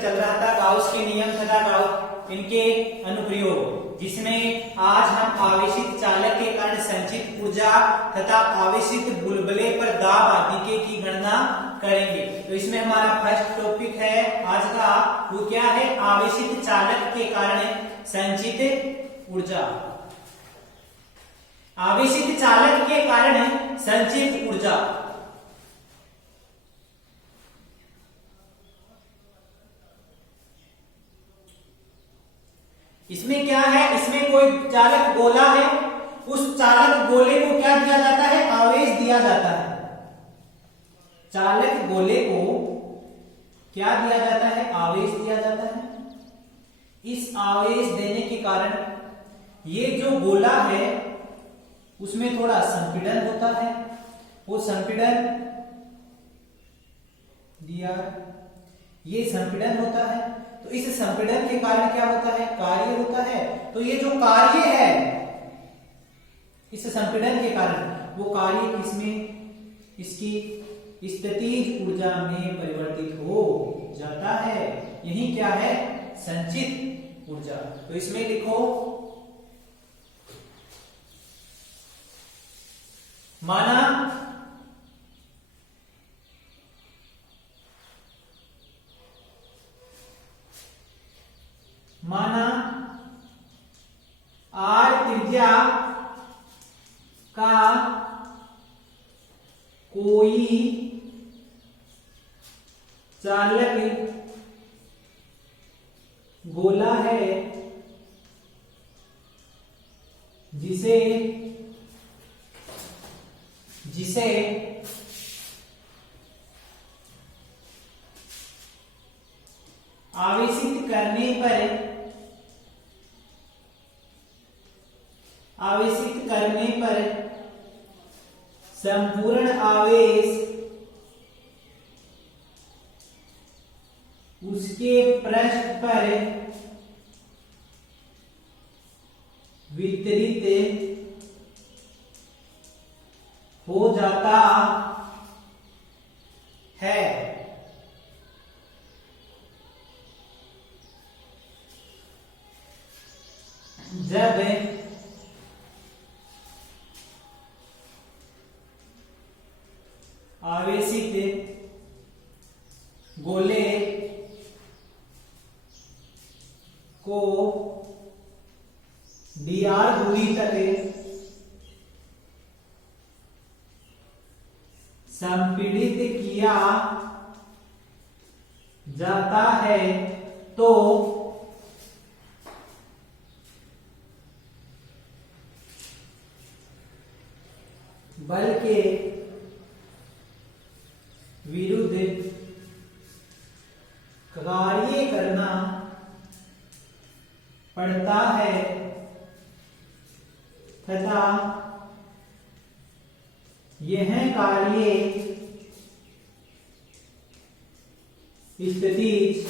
पर चल रहा था गाउस के नियम तथा इनके अनुप्रयोग, जिसमें आज हम आवेशित चालक के कारण संचित ऊर्जा तथा आवेशित बुलबुले पर दाब आदि की गणना करेंगे। तो इसमें हमारा फर्स्ट टॉपिक है आज का, वो क्या है? आवेशित चालक के कारण संचित ऊर्जा। आवेशित चालक के कारण संचित ऊर्जा। इसमें क्या है? इसमें कोई चालक गोला है, उस चालक गोले को क्या दिया जाता है? आवेश दिया जाता है। चालक गोले को क्या दिया जाता है? आवेश दिया जाता है। इस आवेश देने के कारण ये जो गोला है उसमें थोड़ा संपीड़न होता है। वो संपीड़न दिया, ये संपीड़न होता है। तो इस संपीड़न के कारण क्या होता है? कार्य होता है। तो ये जो कार्य है इस संपीड़न के कारण, वो कार्य किसमें? इसकी स्थितिज ऊर्जा में परिवर्तित हो जाता है। यही क्या है? संचित ऊर्जा। तो इसमें लिखो, माना आर त्रिज्या का कोई चालक गोला है जिसे आवेशित करने पर संपूर्ण आवेश उसके पृष्ठ पर वितरित हो जाता है। जब आवेशित गोले को dr दूरी तक संपीड़ित किया जाता है तो बल के विरुद्ध कार्य करना पड़ता है तथा यह कार्य स्थितिज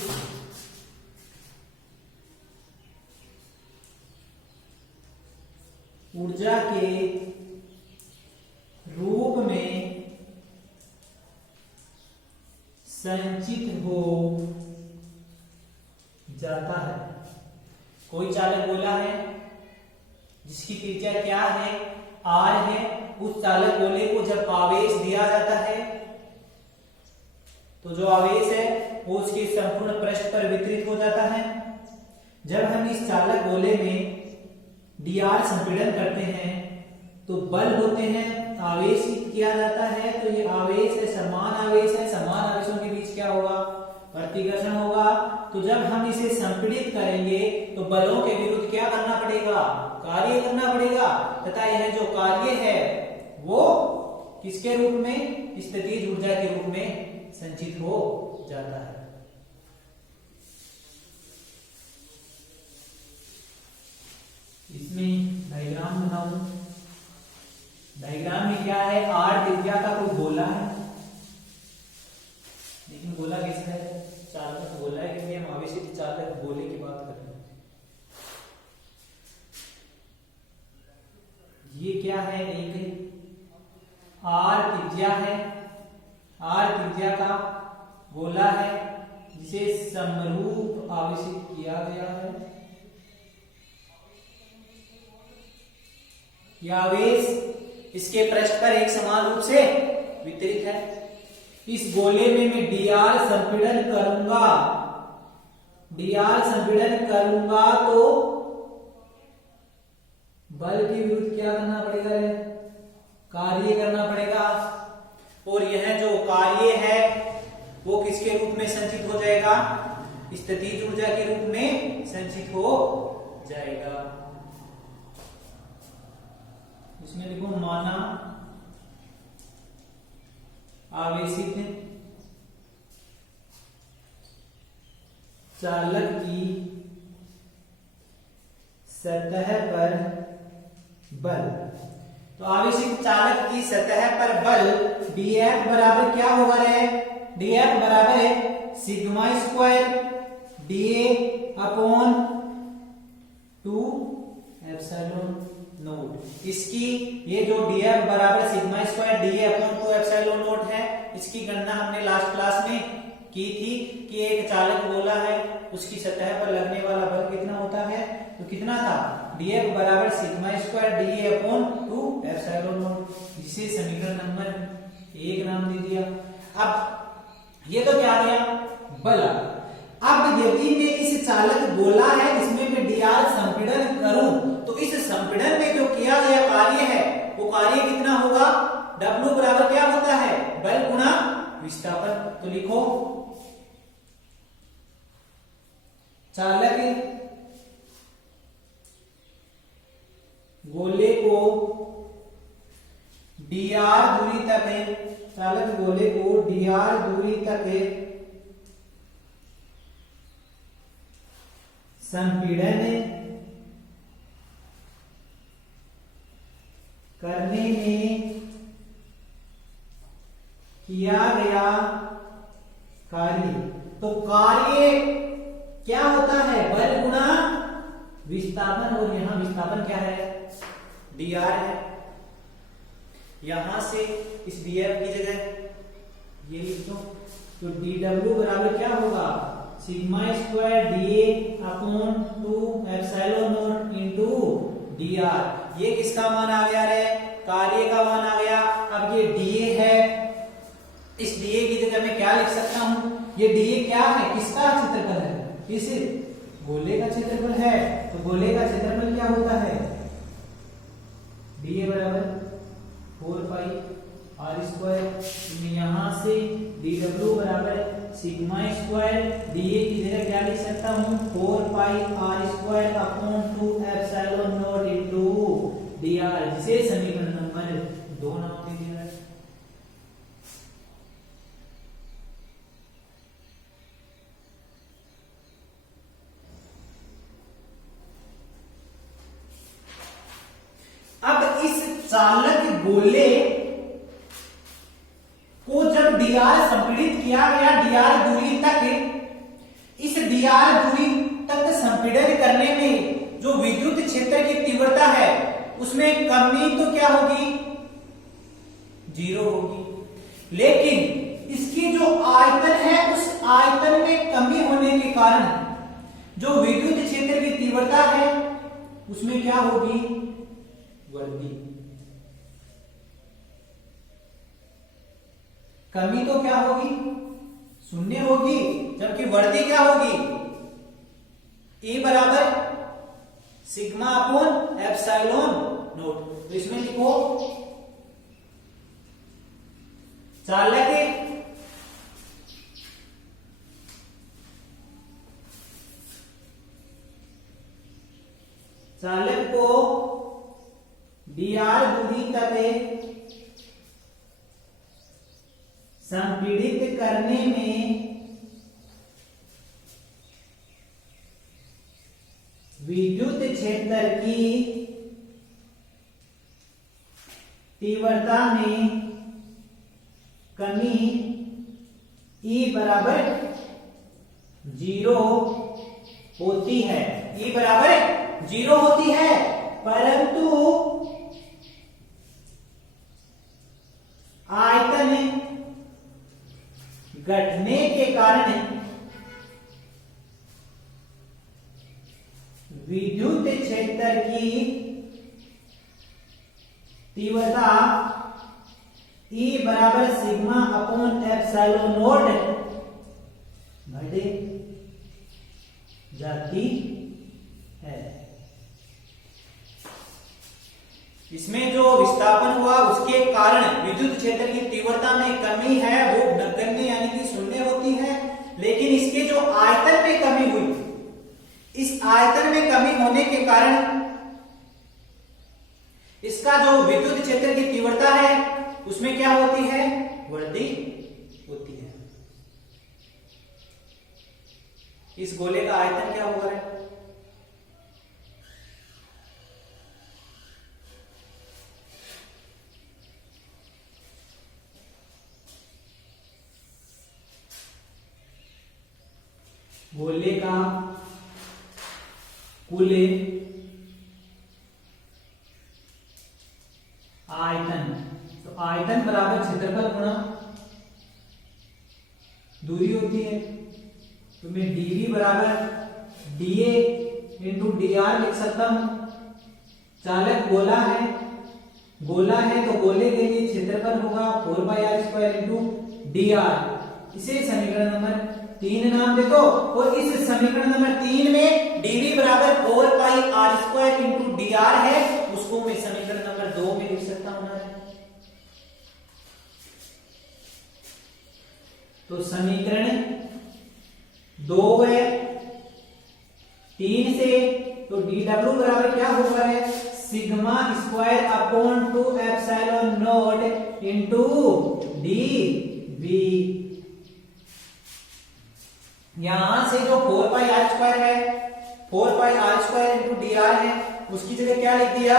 ऊर्जा के रूप में संचित हो जाता है। कोई चालक गोला है जिसकी त्रिज्या क्या है? आर है। उस चालक गोले को जब आवेश दिया जाता है तो जो आवेश है वो उसके संपूर्ण पृष्ठ पर वितरित हो जाता है। जब हम इस चालक गोले में dr संपीड़न करते हैं तो बल होते हैं, आवेश किया जाता है। तो ये आवेश है, समान आवेश है, समान आवेशों के बीच क्या होगा? प्रतिकर्षण होगा। तो जब हम इसे संपीड़ित करेंगे तो बलों के विरुद्ध क्या करना पड़ेगा? कार्य करना पड़ेगा तथा यह जो कार्य है वो किसके रूप में? स्थितिज ऊर्जा के रूप में संचित हो जाता है। इसमें डायग्राम बनाओ। डायग्राम में क्या है? आर त्रिज्या का कोई गोला है, लेकिन गोला किसका है? चालक गोला है, क्योंकि हम आवेशित चालक गोले की बात कर रहे हैं। ये क्या है? आर त्रिज्या है, आर त्रिज्या का गोला है जिसे समरूप आवेशित किया गया है। यह आवेश इसके पृष्ठ पर एक समान रूप से वितरित है। इस गोले में मैं dr संपीड़न करूंगा तो बल के विरुद्ध क्या करना पड़ेगा रे? कार्य करना पड़ेगा। और यह जो कार्य है वो किसके रूप में संचित हो जाएगा? स्थितिज ऊर्जा के रूप में संचित हो जाएगा। इसमें लिखो माना आवेशित चालक की सतह पर बल। तो आवेशित चालक की सतह पर बल dF बराबर क्या होगा रे? dF बराबर है sigma square dA upon 2 epsilon note. इसकी ये जो dF बराबर sigma square dA upon 2 epsilon note है, इसकी गणना हमने लास्ट क्लास में की थी कि एक चालक गोला है, उसकी सतह पर लगने वाला बल कितना होता है? तो कितना था? dF बराबर sigma square dA upon 2 epsilon note, जिसे समीकरण नंबर 1 नाम दे दिया। अब ये तो क्या आ गया? बल। अब यदि मैं इस चालक गोला है इसमें मैं dr संपीड़न करूं तो इस संपीड़न में जो किया गया कार्य है वो कार्य कितना होगा? W बराबर क्या होता है? बल गुणा विस्थापन। तो लिखो चालक गोले को dr दूरी तक है, चालक गोले को dr दूरी तक है संपीड़न करने में किया गया कार्य। तो कार्य क्या होता है? बल गुणा विस्थापन। और यहां विस्थापन क्या है? dr है। यहां से इस df की जगह ये लिख दो। तो dw बराबर क्या होगा? Sigma square dA upon 2 epsilon not into dr। ये किसका मान आ गया रे? कार्य का मान आ गया। अब ये dA है, इस dA की जगह मैं क्या लिख सकता हूं? ये dA क्या है? किसका क्षेत्रफल है? इस गोले का क्षेत्रफल है। तो गोले का क्षेत्रफल क्या होता है? dA बराबर 4 पाई r स्क्वायर। यहां से dw बराबर सिग्मा स्क्वायर dA की जगह क्या लिख सकता हूं? 4 पाई r square upon 2 epsilon not into dr, जिसे समीकरण नंबर 2 नाम दे दिया है। अब इस चालक गोले को जब dr संपीड़ित किया गया dr दूरी तक, इस dr दूरी तक संपीड़न करने में जो विद्युत क्षेत्र की तीव्रता है उसमें कमी तो क्या होगी? 0 होगी। लेकिन इसकी जो आयतन है उस आयतन में कमी होने के कारण जो विद्युत क्षेत्र की तीव्रता है उसमें क्या होगी? वृद्धि। कमी तो क्या होगी? 0 होगी, जबकि वृद्धि क्या होगी? E बराबर सिग्मा अपॉन एप्सिलॉन नोट। तो इसमें लिखो चालक को dr दूरी तक संपीड़ित करने में विद्युत क्षेत्र की तीव्रता में कमी E बराबर 0 होती है। E बराबर 0 होती है, परंतु आयतन घटने के कारण विद्युत क्षेत्र की तीव्रता E बराबर सिग्मा अपॉन एप्सिलॉन नॉट बढ़ जाती है। इसमें जो विस्थापन हुआ उसके कारण विद्युत क्षेत्र की तीव्रता में कमी है वो नगण्य यानी कि शून्य होती है, लेकिन इसके जो आयतन में कमी हुई, इस आयतन में कमी होने के कारण इसका जो विद्युत क्षेत्र की तीव्रता है उसमें क्या होती है, वृद्धि होती है। इस गोले का आयतन क्या होगा रे? गोले का कुल आयतन, तो आयतन बराबर क्षेत्रफल गुणा दूरी होती है। तो मैं dv बराबर dA इंटू dr लिख सकता हूं। चालक गोला है, तो गोले के लिए क्षेत्रफल होगा 4πr² इंटू dr। इसे समीकरण नंबर 3 नाम दे दो, और इस समीकरण नंबर 3 में dv बराबर 4πr² इंटू dr है, उसको मैं समीकरण नंबर 2 में लिख सकता हूं। तो समीकरण 2 है 3 से, तो dw बराबर क्या होगा है, sigma square upon 2 epsilon not into dv। यहां से जो 4πr² है, 4πr² इंटू dr है, उसकी जगह क्या लिख दिया,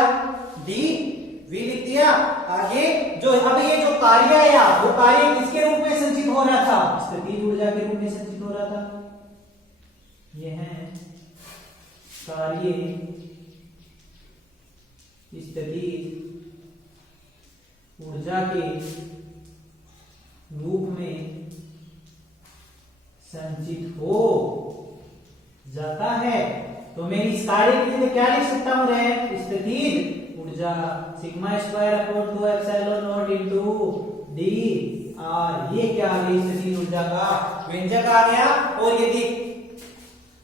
dv लिख दिया। आगे जो अब ये जो कार्य आया वो कार्य किसके रूप में संचित हो रहा था, स्थितिज ऊर्जा के रूप में संचित हो रहा था। ये है कार्य स्थितिज ऊर्जा के रूप में संचित हो जाता है। तो मैं इस कार्य के लिए क्या लिख सकता हूं रे, स्थितिज ऊर्जा sigma square upon 2 epsilon not into dr। ये क्या आ गई, स्थितिज ऊर्जा का व्यंजक आ गया। और यदि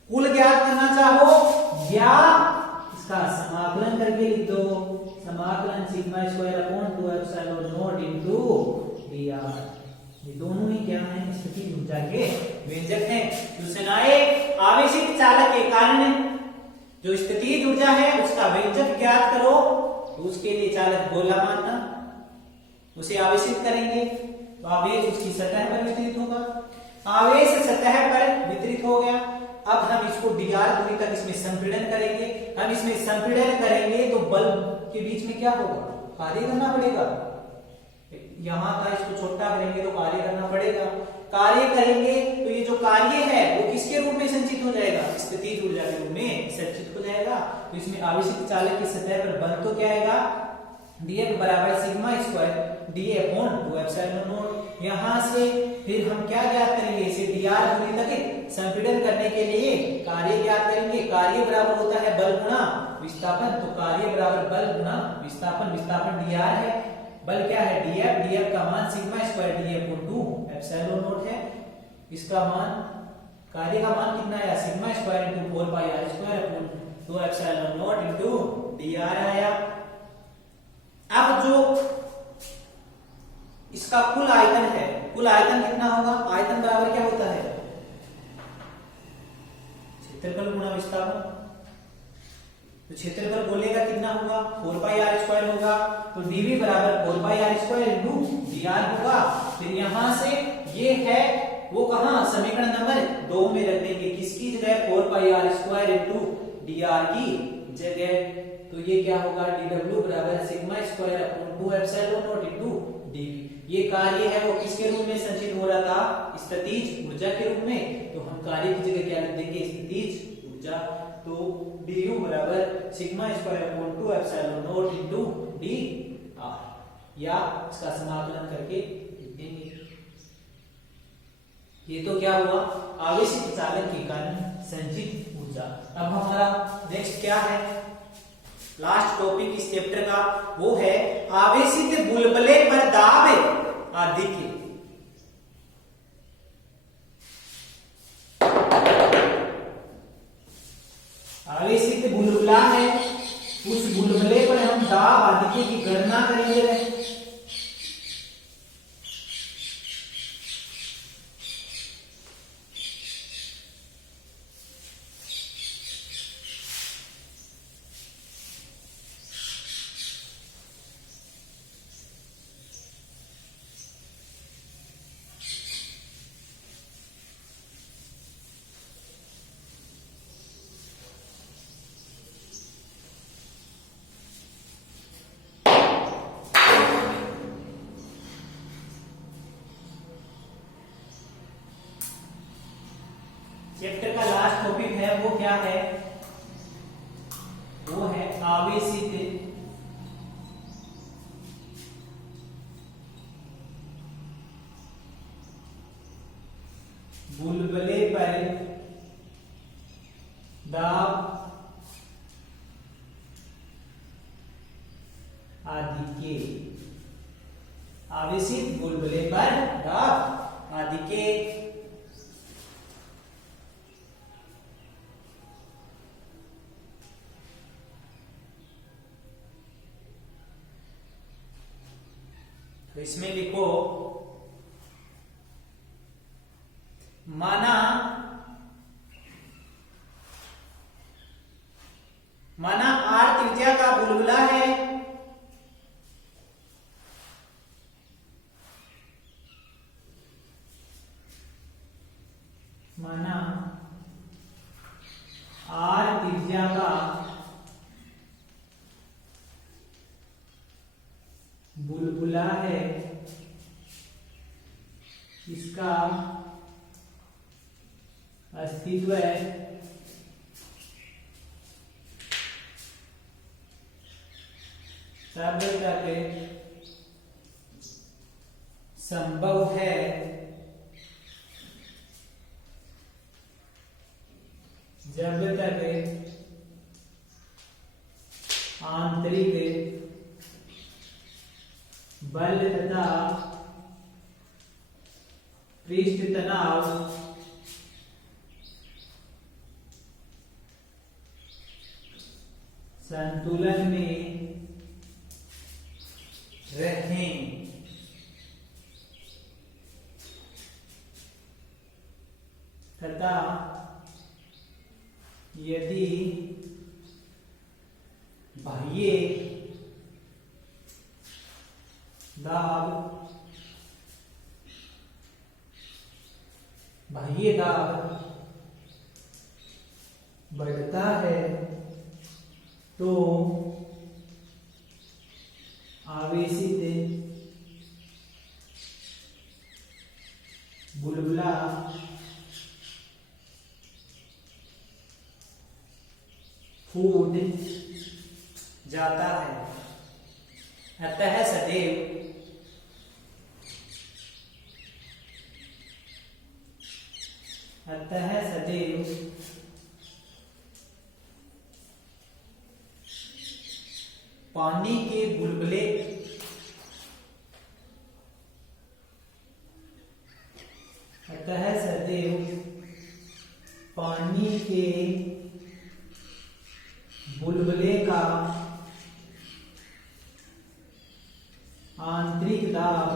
कुल ज्ञात करना चाहो या इसका समाकलन करके लिख दो, समाकलन sigma square upon 2 epsilon not into dr। ये दोनों ही क्या है, स्थितिज ऊर्जा के व्यंजक हैं। दूसरे आवेशित चालक के कारण जो स्थितिज ऊर्जा है उसका व्यंजक ज्ञात करो, तो उसके लिए चालक गोला मानना, उसे आवेशित करेंगे तो आवेश उसकी सतह पर वितरित होगा। आवेश सतह पर वितरित हो गया। अब हम इसको dr दूरी तक इसमें संपीड़न करेंगे। हम इसमें संपीड़न करेंगे तो बल्ब के बीच में क्या होगा, कार्य करना पड़ेगा। यहां था, इसको छोटा करेंगे तो कार्य करना पड़ेगा। कार्य करेंगे तो ये जो कार्य है वो किसके रूप में संचित हो जाएगा, स्थितिज ऊर्जा के रूप में संचित हो जाएगा। तो इसमें आवेशित चालक की सतह पर बल तो क्या आएगा, dF बराबर sigma square dA upon 2 epsilon not. यहां से फिर हम क्या ज्ञात करेंगे, इसे dr दूरी तक संपीड़न करने के लिए कार्य ज्ञात करेंगे। कार्य बराबर होता है बल गुणा विस्थापन, तो कार्य बराबर बल गुणा विस्थापन, विस्थापन dr है, बल क्या है dF, dF का मान sigma square dA upon 2 epsilon not है। इसका मान, कार्य का मान कितना आया, sigma square into 4πr² upon 2 epsilon not into dr आया। अब जो इसका कुल आयतन है, कुल आयतन कितना होगा, आयतन बराबर क्या होता है, क्षेत्रफल गुणा विस्थापन। तो क्षेत्रफल गोले का कितना होगा, 4πr² होगा, तो dv बराबर 4πr² इंटू dr होगा। फिर यहां से ये है वो कहां, समीकरण नंबर 2 में रख देंगे, किसकी जगह, 4πr² इंटू dr की जगह। तो ये क्या होगा, dw बराबर sigma square upon 2 epsilon not into dv। ये कार्य है वो किसके रूप में संचित हो रहा था, स्थितिज ऊर्जा के रूप में। तो हम कार्य की जगह क्या लिख देंगे, स्थितिज ऊर्जा। तो du बराबर sigma square upon 2 epsilon not into dr, या इसका समाकलन करके लिख देंगे। ये तो क्या हुआ, आवेशित चालक के कारण संचित ऊर्जा। मुद्दा। अब हमारा नेक्स्ट क्या है, लास्ट टॉपिक इस चैप्टर का, वो है आवेशित बुलबुले पर दाब आदि के। आवेशित बुलबुला है, उस बुलबुले पर हम दाब आदि की गणना करेंगे। चैप्टर का लास्ट टॉपिक है वो क्या है, वो है आवेशित बुलबुले पर दाब आदि के। आवेशित बुलबुले पर दाब आदि के। तो इसमें लिखो, माना आर त्रिज्या का बुलबुला है, माना आर त्रिज्या का बुलबुला है, इसका अस्तित्व तब तक संभव है जब तक आंतरिक बल तथा पृष्ठ तनाव संतुलन में रहें। तथा यदि बाह्य दाब बढ़ता है तो आवेशित बुलबुला फूट जाता है। अतः सदैव पानी के बुलबुले पानी के बुलबुले का आंतरिक दाब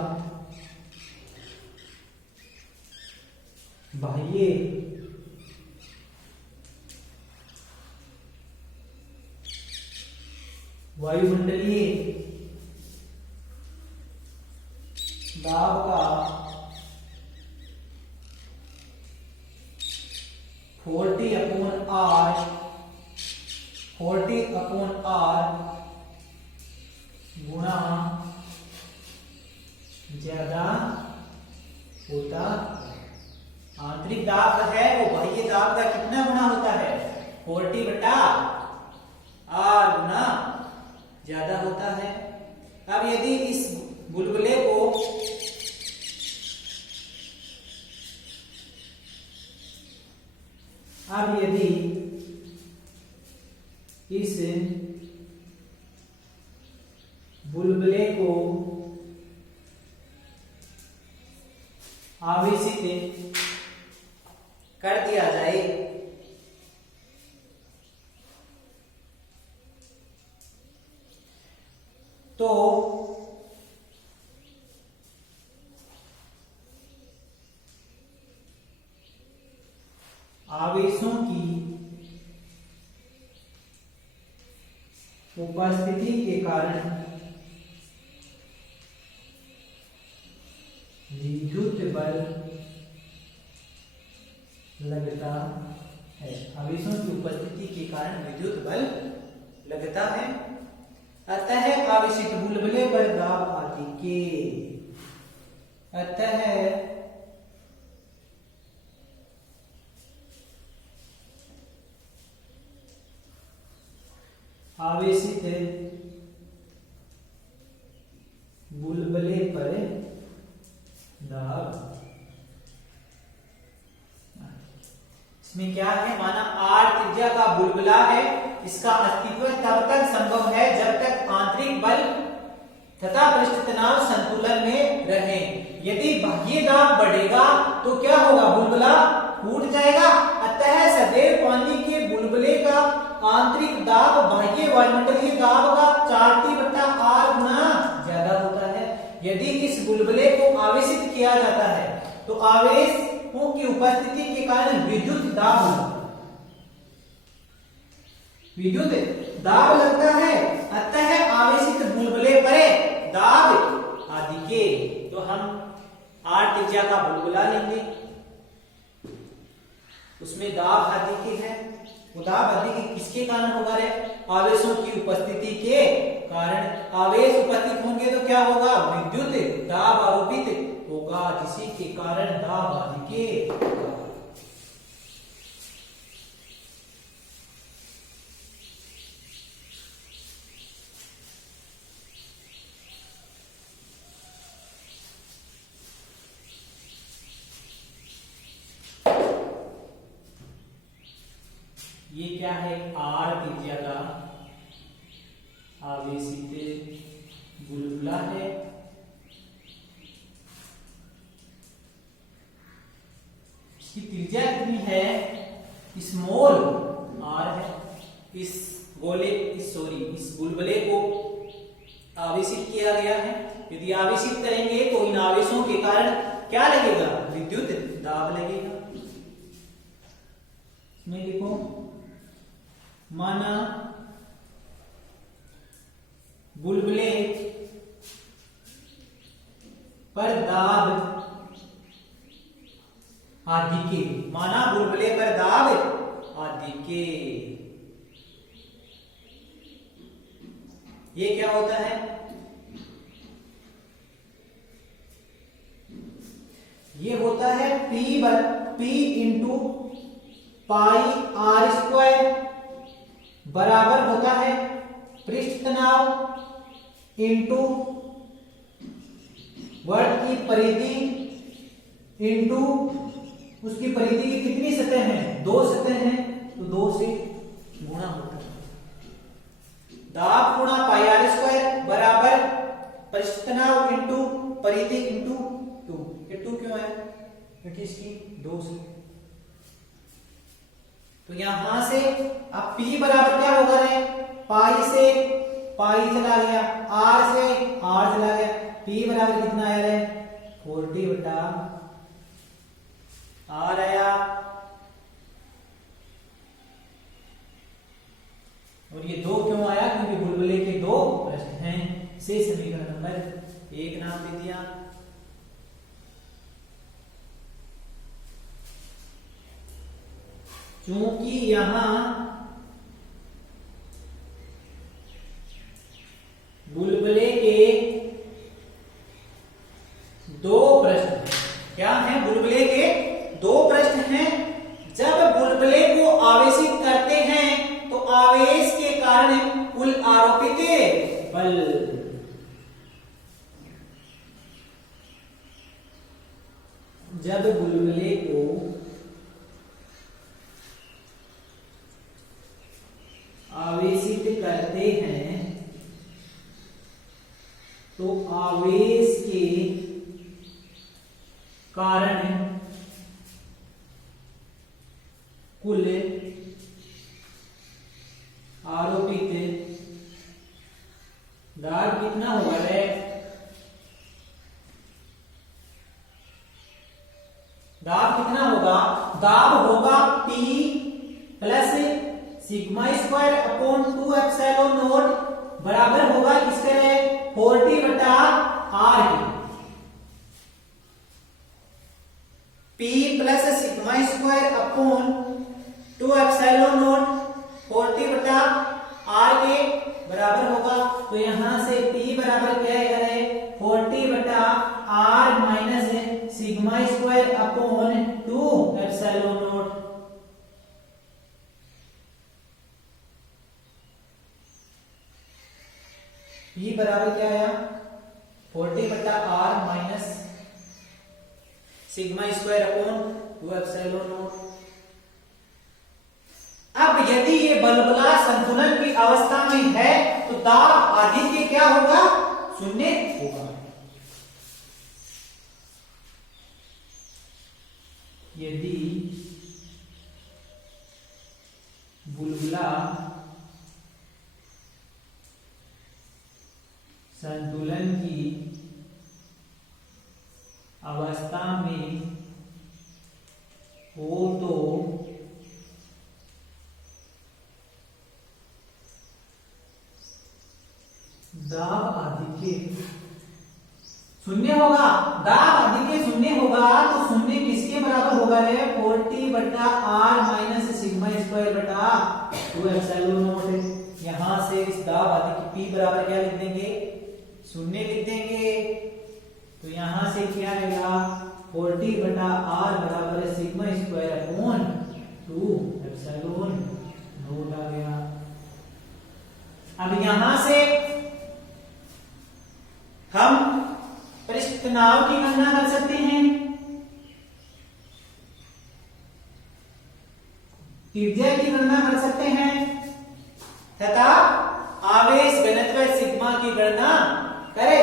बाह्य वायुमंडलीय दाब का 40/R गुणा ज्यादा होता है। आंतरिक दाब है वो बाह्य दाब का कितना गुना होता है, 40/R गुना ज्यादा होता है। अब यदि इस बुलबुले को इस बुलबुले को आवेशित कर दिया जाए तो आवेशों की उपस्थिति के कारण विद्युत बल लगता है। आवेशों की उपस्थिति के कारण विद्युत बल लगता है। अतः आवेशित बुलबुले पर दाब आदि के आवेशित बुलबुले पर दाब, इसमें क्या है, माना आर त्रिज्या का बुलबुला है, इसका अस्तित्व तब तक संभव है जब तक आंतरिक बल तथा पृष्ठ तनाव संतुलन में रहे। यदि बाह्य दाब बढ़ेगा तो क्या होगा, बुलबुला फूट जाएगा। अतः सदैव पानी के बुलबुले का आंतरिक दाब बाह्य वायुमंडलीय दाब का 4T/R गुना ज्यादा होता है। यदि इस बुलबुले को आवेशित किया जाता है तो आवेशों की उपस्थिति के कारण विद्युत दाब लगता है। अतः आवेशित बुलबुले पर दाब आदि के, तो हम आर त्रिज्या का बुलबुला लेंगे, उसमें दाब आदि के है। वो दाब आदि के किसके कारण होगा रे, आवेशों की उपस्थिति के कारण। आवेश उपस्थित होंगे तो क्या होगा, विद्युत दाब आरोपित होगा, जिसी के कारण दाब आदि के। ये क्या है, आर त्रिज्या का आवेशित बुलबुला है। इसकी त्रिज्या कितनी है, स्मॉल आर है। इस बुलबुले को आवेशित किया गया है। यदि आवेशित करेंगे तो इन आवेशों के कारण क्या लगेगा, विद्युत दाब लगेगा। इसमें देखो, माना बुलबुले पर दाब आदि के, माना बुलबुले पर दाब आदि के, ये क्या होता है, ये होता है P into pi R square बराबर होता है पृष्ठ तनाव इंटू वर्ग की परिधि इंटू उसकी परिधि की कितनी सतह है, 2 सतह हैं, तो 2 से गुणा होता है। दाब गुणा पाई आर स्क्वायर बराबर पृष्ठ तनाव इंटू परिधि इंटू 2। ये 2 क्यों है, क्योंकि इसकी 2 से, तो यहां से अब P बराबर क्या होगा रे, पाई से पाई चला गया, R से R चला गया, P बराबर कितना आया रे, 40/R आया। और ये 2 क्यों आया, क्योंकि बुलबुले के 2 पृष्ठ हैं। से समीकरण नंबर 1 नाम दे दिया। चूंकि यहां बुलबुले के 2 पृष्ठ, क्या है, बुलबुले के 2 पृष्ठ हैं। जब बुलबुले को आवेशित करते हैं तो आवेश के कारण कुल आरोपित बल, जब बुलबुले को आवेशित कारण कुल आरोपित दाब कितना होगा रे? दाब कितना होगा? दाब होगा P plus sigma square upon 2 epsilon not बराबर होगा किसके लिए? 40 बटा R के। P plus sigma square upon 2 epsilon not 40 बटा R के बराबर होगा। तो यहां से P बराबर क्या है? 40 बटा R minus sigma square upon 2 epsilon not. P बराबर क्या आया? 40 बटा R minus sigma square upon 2 epsilon not. अब यदि ये बलबला संतुलन की अवस्था में है तो दाब आधिक्य क्या होगा? शून्य होगा। यदि बुलबुला संतुलन की अवस्था में हो तो दाब आधिक्य शून्य होगा। दाब आधिक्य शून्य होगा तो शून्य किसके बराबर होगा रे? 40 बटा R माइनस सिग्मा स्क्वायर बटा 2 एप्सिलॉन नॉट। यहां से इस दाब आधिक्य P बराबर क्या लिख देंगे? शून्य लिख देंगे। तो यहां से क्या आएगा? 40 बटा R बराबर sigma square upon 2 epsilon naught आ गया। अब यहां से हम पृष्ठ तनाव की गणना कर सकते हैं। त्रिज्या की गणना कर सकते हैं तथा आवेश घनत्व सिग्मा की गणना कर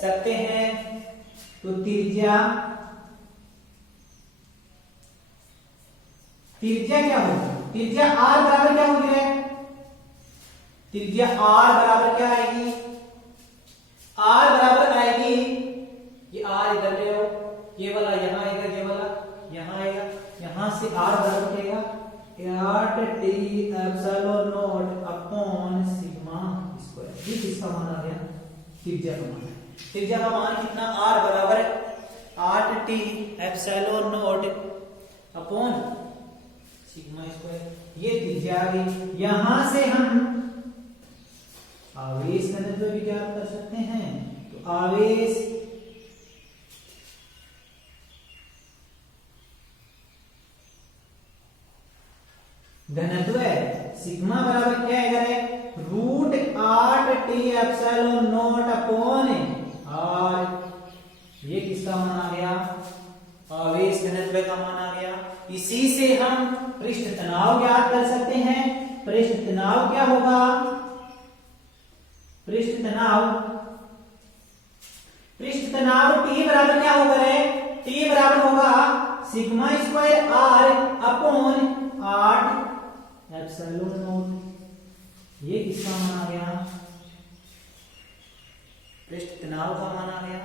सकते हैं। तो त्रिज्या क्या होगी? त्रिज्या R बराबर क्या होगी रे? त्रिज्या R बराबर क्या आएगी? R बराबर आएगी, ये R इधर ले आओ, ये वाला यहां आएगा, ये वाला यहां आएगा। यहां से R बराबर क्या आएगा? 8t epsilon not upon sigma square. ये किसका मान आ गया? त्रिज्या का मान। त्रिज्या का मान कितना? R बराबर 8t epsilon not upon sigma square. ये त्रिज्या आ गई। यहां से हम आवेश घनत्व भी ज्ञात कर सकते हैं। तो आवेश घनत्व सिग्मा बराबर क्या है? √8t epsilon not upon R। ये किसका मान आ गया? आवेश घनत्व का मान आ गया। इसी से हम पृष्ठ तनाव ज्ञात कर सकते हैं। पृष्ठ तनाव क्या होगा? पृष्ठ तनाव T बराबर क्या होगा रे? T बराबर होगा sigma square R upon 8 epsilon not. ये किसका मान आ गया? पृष्ठ तनाव का मान आ गया।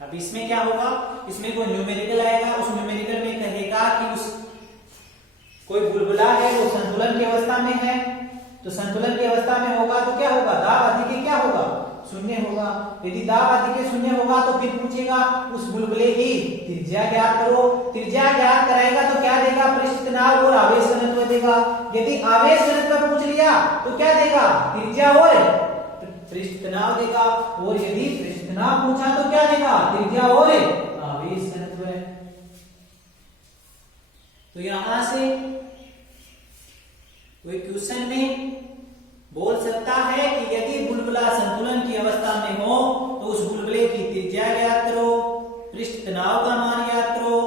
अब इसमें क्या होगा? इसमें कोई न्यूमेरिकल आएगा। उस न्यूमेरिकल में कहेगा कि उस कोई बुलबुला है वो संतुलन की अवस्था में है। तो संतुलन की अवस्था में होगा तो क्या होगा? दाब आधिक्य क्या होगा? शून्य होगा। यदि दाब आधिक्य शून्य होगा तो फिर पूछेगा उस बुलबुले की त्रिज्या ज्ञात करो। त्रिज्या ज्ञात कराएगा तो क्या देगा? पृष्ठ तनाव और आवेश घनत्व देगा। यदि आवेश घनत्व पूछ लिया तो क्या देगा? त्रिज्या और पृष्ठ तनाव देगा। और यदि पृष्ठ तनाव पूछा तो क्या देगा? त्रिज्या और आवेश घनत्व। तो यहां से कोई क्वेश्चन में बोल सकता है कि यदि बुलबुला संतुलन की अवस्था में हो तो उस बुलबुले की त्रिज्या ज्ञात करो, पृष्ठ तनाव का मान ज्ञात करो,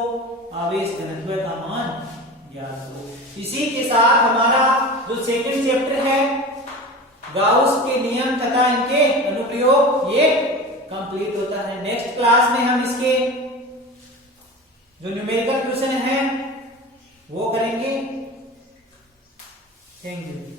आवेश घनत्व का मान ज्ञात करो। इसी के साथ हमारा जो सेकंड चैप्टर है गाउस के नियम तथा इनके अनुप्रयोग ये कंप्लीट होता है। नेक्स्ट क्लास में हम इसके जो न्यूमेरिकल क्वेश्चन है वो करेंगे। Thank you.